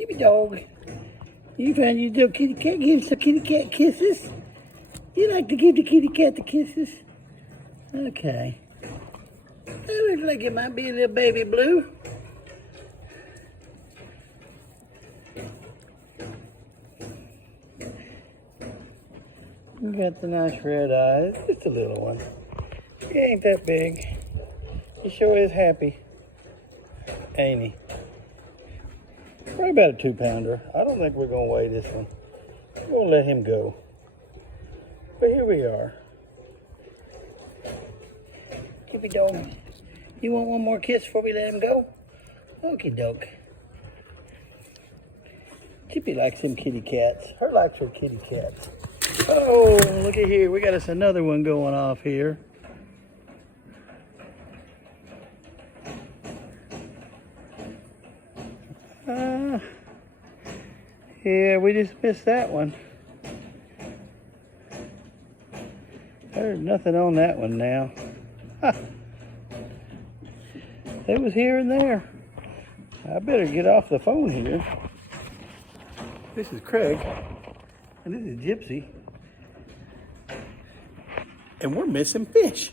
Give me dog. You find your little kitty cat. Give some kitty cat kisses. You like to give the kitty cat the kisses? Okay. That looks like it might be a little baby blue. You got the nice red eyes. Just a little one. He ain't that big. He sure is happy. Ain't he? Probably about a 2-pounder. I don't think we're going to weigh this one. We're going to let him go. But here we are. Give me dog. You want one more kiss before we let him go? Okie doke. Chippy likes them kitty cats. Her likes her kitty cats. Oh, look at here. We got us another one going off here. Yeah, we just missed that one. There's nothing on that one now. It was here and there. I better get off the phone here. This is Craig, and this is Gypsy. And we're missing fish.